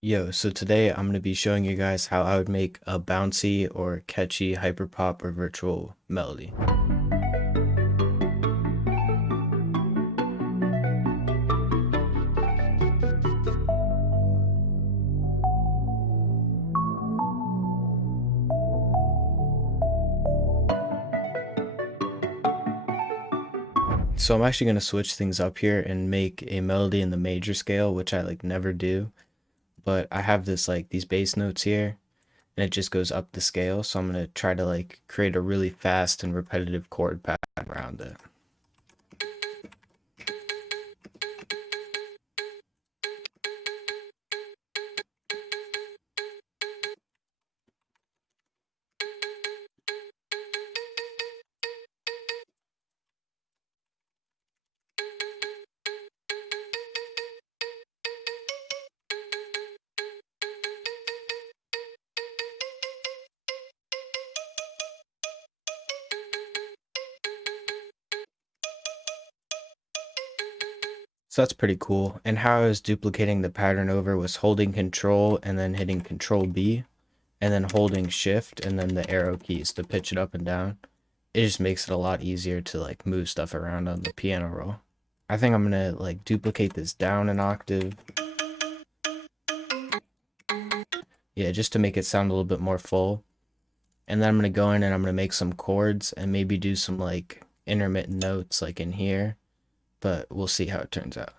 Yo, so today I'm going to be showing you guys how I would make a bouncy or catchy hyperpop or virtual melody. So I'm actually going to switch things up here and make a melody in the major scale, which I never do, but I have this these bass notes here and it just goes up the scale, so I'm going to try to create a really fast and repetitive chord pattern around it. So that's pretty cool. And how I was duplicating the pattern over was holding control and then hitting control B and then holding shift and then the arrow keys to pitch it up and down. It just makes it a lot easier to move stuff around on the piano roll. I think I'm gonna duplicate this down an octave. Yeah, just to make it sound a little bit more full. And then I'm gonna go in and I'm gonna make some chords and maybe do some intermittent notes in here, but we'll see how it turns out.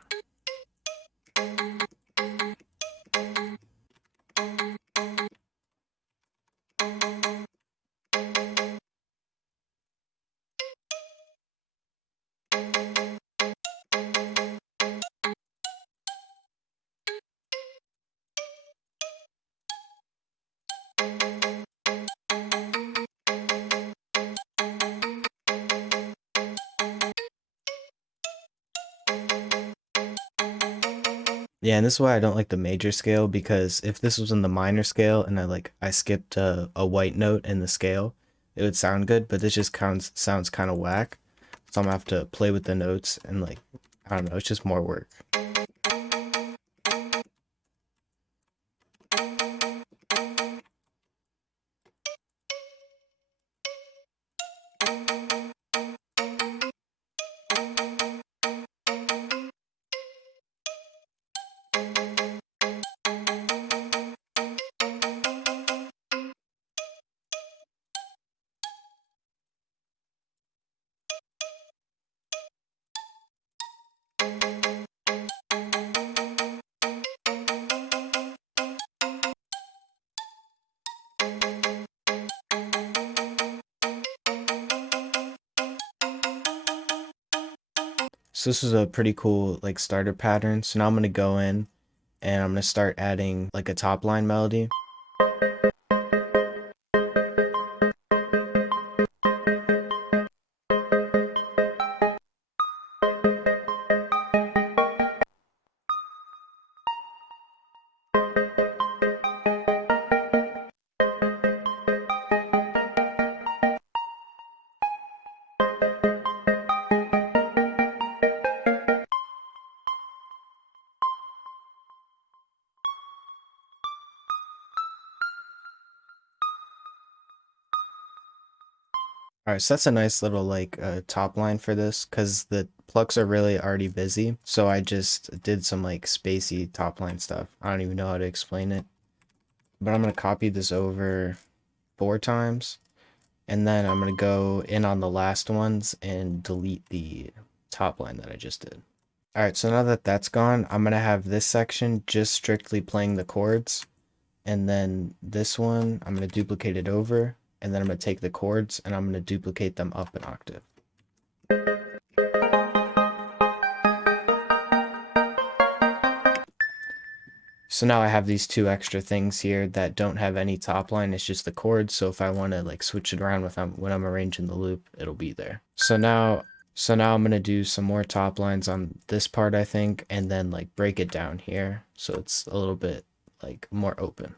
Yeah, and this is why I don't like the major scale, because if this was in the minor scale and I skipped a white note in the scale, it would sound good, but this just sounds kind of whack. So I'm gonna have to play with the notes and I don't know, it's just more work. So this is a pretty cool starter pattern. So now I'm gonna go in and I'm gonna start adding a top line melody. Alright, so that's a nice little top line for this, because the plucks are really already busy. So I just did some spacey top line stuff. I don't even know how to explain it. But I'm gonna copy this over 4 times. And then I'm gonna go in on the last ones and delete the top line that I just did. Alright, so now that that's gone, I'm gonna have this section just strictly playing the chords. And then this one, I'm gonna duplicate it over. And then I'm gonna take the chords and I'm gonna duplicate them up an octave. So now I have these two extra things here that don't have any top line. It's just the chords. So if I want to switch it around when I'm arranging the loop, it'll be there. So now I'm gonna do some more top lines on this part, I think, and then break it down here so it's a little bit more open.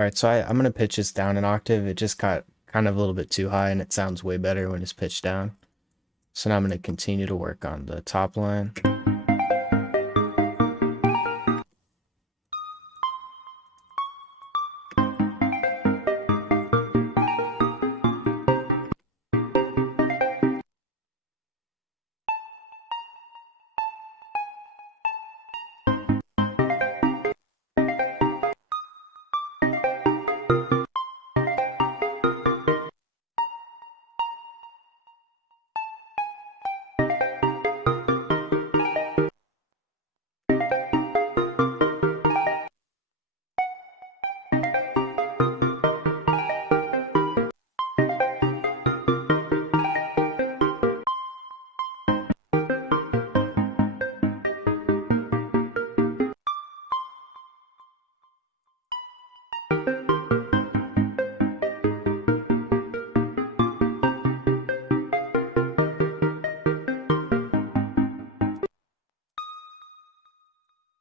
Alright, so I'm gonna pitch this down an octave. It just got kind of a little bit too high and it sounds way better when it's pitched down. So now I'm gonna continue to work on the top line.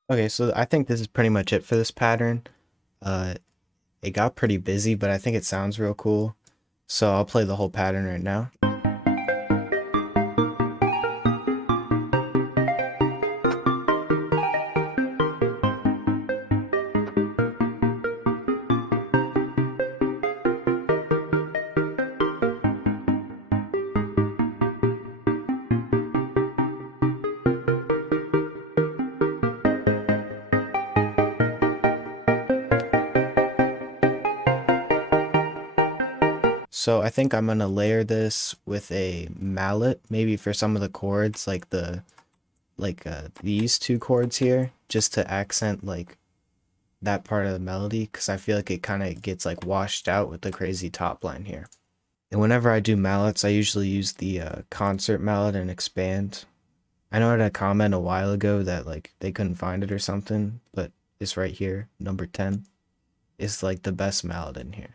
Okay, so I think this is pretty much it for this pattern. Uh, it got pretty busy, but I think it sounds real cool. So I'll play the whole pattern right now. So I think I'm gonna layer this with a mallet, maybe for some of the chords, like these two chords here, just to accent like that part of the melody, because I feel like it kind of gets like washed out with the crazy top line here. And whenever I do mallets, I usually use the concert mallet and expand. I know I had a comment a while ago that like they couldn't find it or something, but it's right here, number 10. Is like the best mallet in here.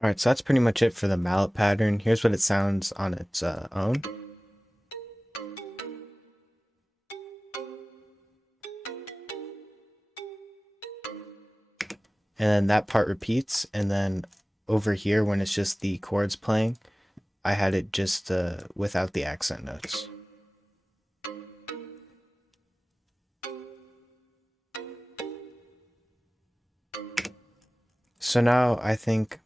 Alright, so that's pretty much it for the mallet pattern. Here's what it sounds on its own. And then that part repeats, and then over here when it's just the chords playing, I had it just without the accent notes. So now I think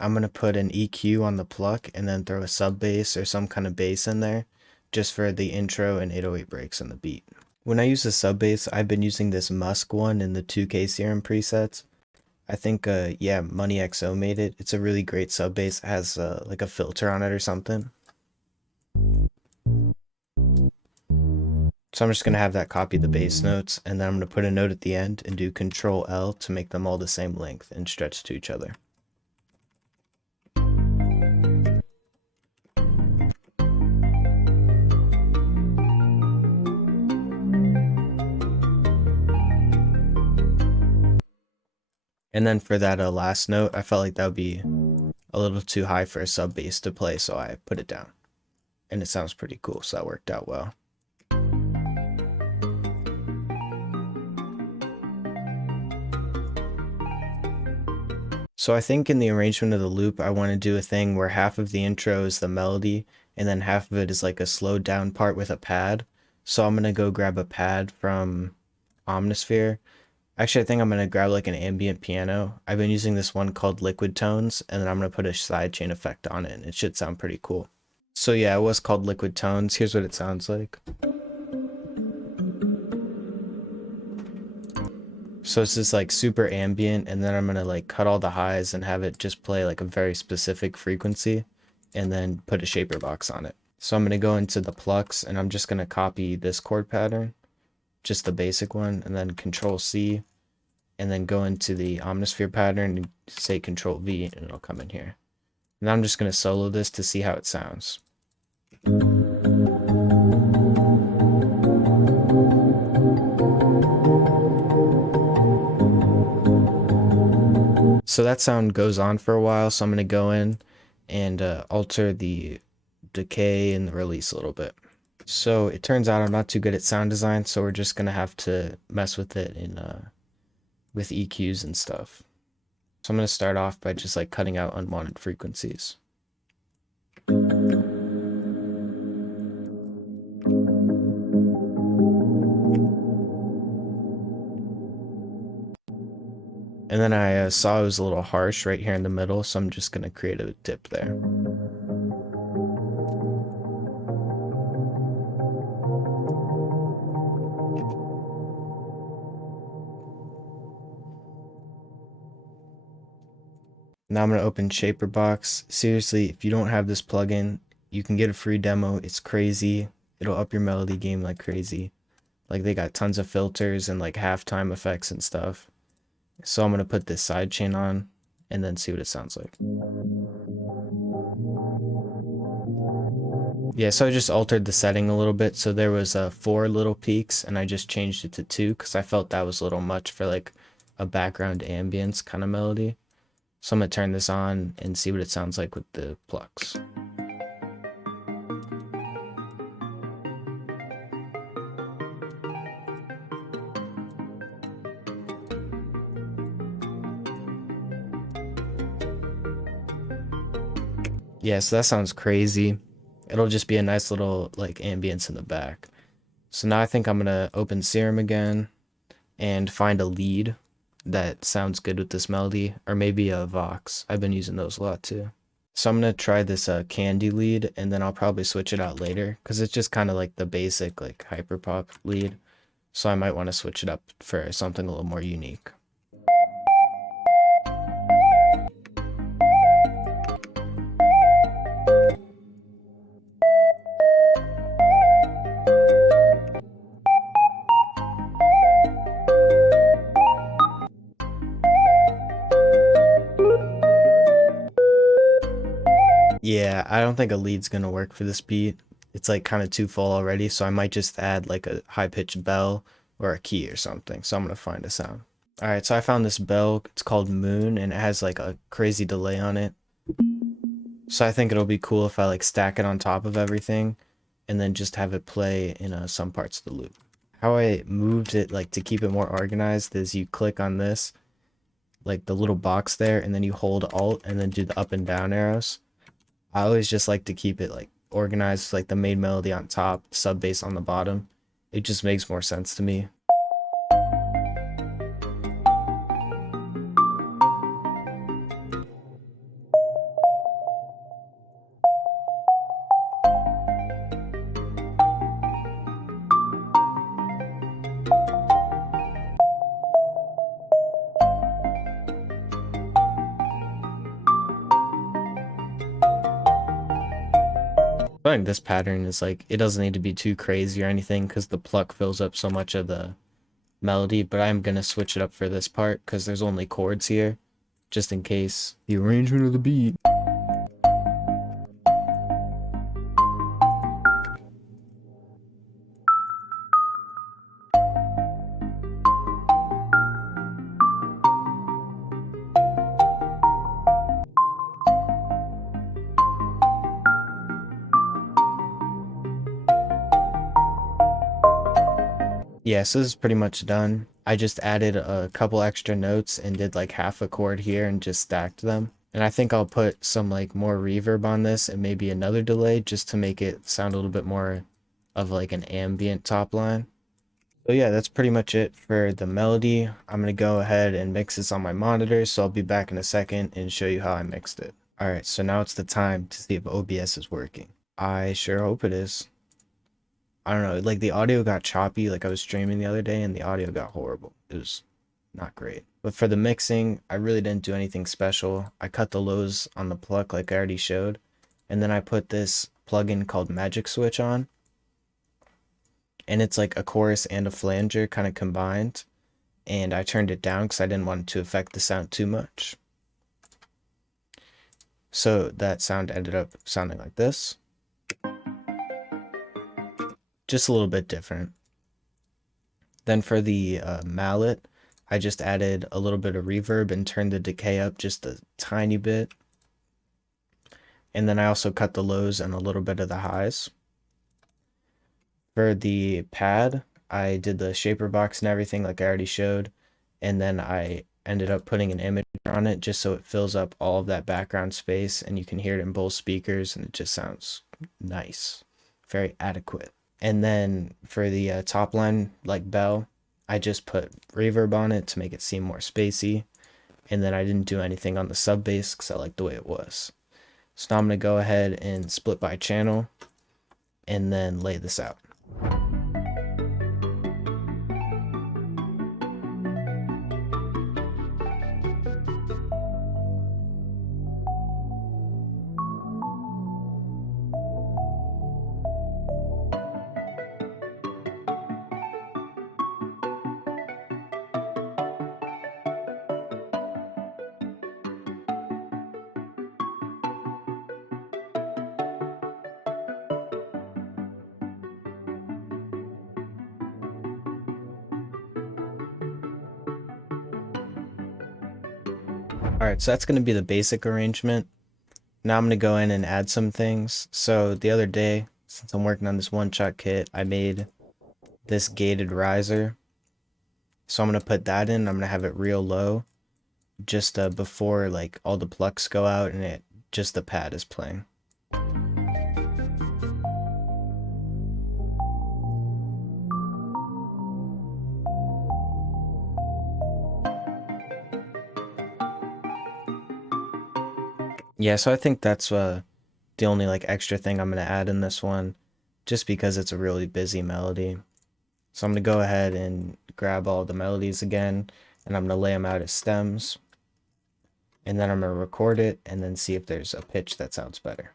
I'm going to put an EQ on the pluck and then throw a sub bass or some kind of bass in there just for the intro and 808 breaks in the beat. When I use the sub bass, I've been using this Musk one in the 2K Serum presets. I think, yeah, Money XO made it. It's a really great sub bass. It has like a filter on it or something. So I'm just going to have that copy the bass notes, and then I'm going to put a note at the end and do Control L to make them all the same length and stretch to each other. And then for that last note, I felt like that would be a little too high for a sub bass to play, so I put it down. And it sounds pretty cool, so that worked out well. So I think in the arrangement of the loop, I want to do a thing where half of the intro is the melody, and then half of it is like a slowed down part with a pad. So I'm going to go grab a pad from Omnisphere. Actually, I think I'm going to grab like an ambient piano. I've been using this one called Liquid Tones, and then I'm going to put a sidechain effect on it, and it should sound pretty cool. So yeah, it was called Liquid Tones. Here's what it sounds like. So it's just like super ambient, and then I'm going to like cut all the highs and have it just play like a very specific frequency, and then put a shaper box on it. So I'm going to go into the plucks, and I'm just going to copy this chord pattern, just the basic one, and then Control C, and then go into the Omnisphere pattern and say Control V, and it'll come in here. And I'm just going to solo this to see how it sounds. So that sound goes on for a while, so I'm going to go in and alter the decay and the release a little bit. So it turns out I'm not too good at sound design, so we're just going to have to mess with it in with EQs and stuff. So I'm going to start off by just like cutting out unwanted frequencies. And then I saw it was a little harsh right here in the middle, so I'm just going to create a dip there. Now I'm going to open Shaperbox. Seriously, if you don't have this plugin, you can get a free demo. It's crazy. It'll up your melody game like crazy. Like they got tons of filters and like halftime effects and stuff. So I'm going to put this sidechain on and then see what it sounds like. Yeah, so I just altered the setting a little bit. So there was 4 little peaks and I just changed it to 2 because I felt that was a little much for like a background ambience kind of melody. So I'm going to turn this on and see what it sounds like with the plucks. Yeah, so that sounds crazy. It'll just be a nice little like ambience in the back. So now I think I'm gonna open Serum again and find a lead that sounds good with this melody, or maybe a Vox. I've been using those a lot too. So I'm gonna try this Candy lead, and then I'll probably switch it out later because it's just kind of like the basic like Hyperpop lead. So I might want to switch it up for something a little more unique. Yeah, I don't think a lead's gonna work for this beat. It's like kind of too full already, so I might just add like a high-pitched bell or a key or something. So I'm gonna find a sound. Alright, so I found this bell. It's called Moon, and it has like a crazy delay on it. So I think it'll be cool if I like stack it on top of everything and then just have it play in some parts of the loop. How I moved it like to keep it more organized is you click on this, like the little box there, and then you hold Alt and then do the up and down arrows. I always just like to keep it like organized, like the main melody on top, sub bass on the bottom. It just makes more sense to me. I think this pattern is like, it doesn't need to be too crazy or anything because the pluck fills up so much of the melody, but I'm gonna switch it up for this part because there's only chords here, just in case. The arrangement of the beat. Yeah, so this is pretty much done. I just added a couple extra notes and did like half a chord here and just stacked them. And I think I'll put some like more reverb on this and maybe another delay just to make it sound a little bit more of like an ambient top line. So yeah, that's pretty much it for the melody. I'm gonna go ahead and mix this on my monitor, so I'll be back in a second and show you how I mixed it. Alright, so now it's the time to see if OBS is working. I sure hope it is. I don't know, like the audio got choppy, like I was streaming the other day and the audio got horrible. It was not great. But for the mixing, I really didn't do anything special. I cut the lows on the pluck like I already showed, and then I put this plugin called Magic Switch on, and it's like a chorus and a flanger kind of combined, and I turned it down because I didn't want it to affect the sound too much. So that sound ended up sounding like this. Just a little bit different. Then for the mallet, I just added a little bit of reverb and turned the decay up just a tiny bit. And then I also cut the lows and a little bit of the highs. For the pad, I did the shaper box and everything like I already showed. And then I ended up putting an image on it just so it fills up all of that background space and you can hear it in both speakers and it just sounds nice. Very adequate. And then for the top line, like bell, I just put reverb on it to make it seem more spacey. And then I didn't do anything on the sub bass because I like the way it was. So now I'm going to go ahead and split by channel and then lay this out. Alright, so that's going to be the basic arrangement. Now I'm going to go in and add some things. So the other day, since I'm working on this one-shot kit, I made this gated riser. So I'm going to put that in. I'm going to have it real low just before like all the plucks go out and it just the pad is playing. Yeah, so I think that's the only like extra thing I'm going to add in this one just because it's a really busy melody. So I'm going to go ahead and grab all the melodies again and I'm going to lay them out as stems. And then I'm going to record it and then see if there's a pitch that sounds better.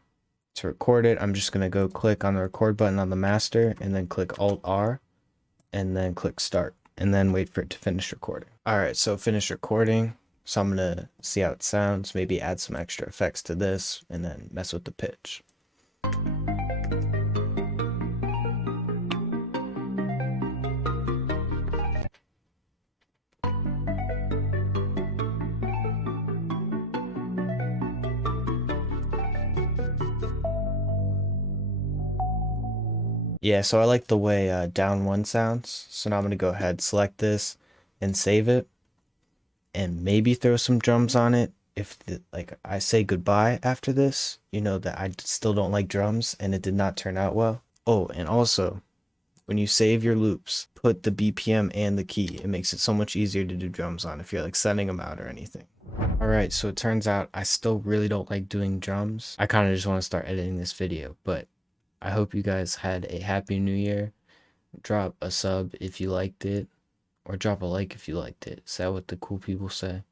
To record it, I'm just going to go click on the record button on the master and then click Alt R and then click start and then wait for it to finish recording. Alright, so finish recording. So I'm going to see how it sounds, maybe add some extra effects to this and then mess with the pitch. Yeah, so I like the way down one sounds. So now I'm going to go ahead, select this and save it and maybe throw some drums on it. If like I say goodbye after this, you know that I still don't like drums and it did not turn out well. Oh, and also when you save your loops, put the BPM and the key. It makes it so much easier to do drums on if you're like sending them out or anything. Alright, so it turns out I still really don't like doing drums. I kind of just want to start editing this video, but I hope you guys had a happy new year. Drop a sub if you liked it, or drop a like if you liked it. Is that what the cool people say?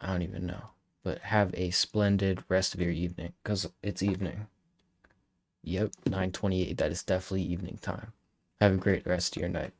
I don't even know. But have a splendid rest of your evening, because it's evening. Yep, 9:28. That is definitely evening time. Have a great rest of your night.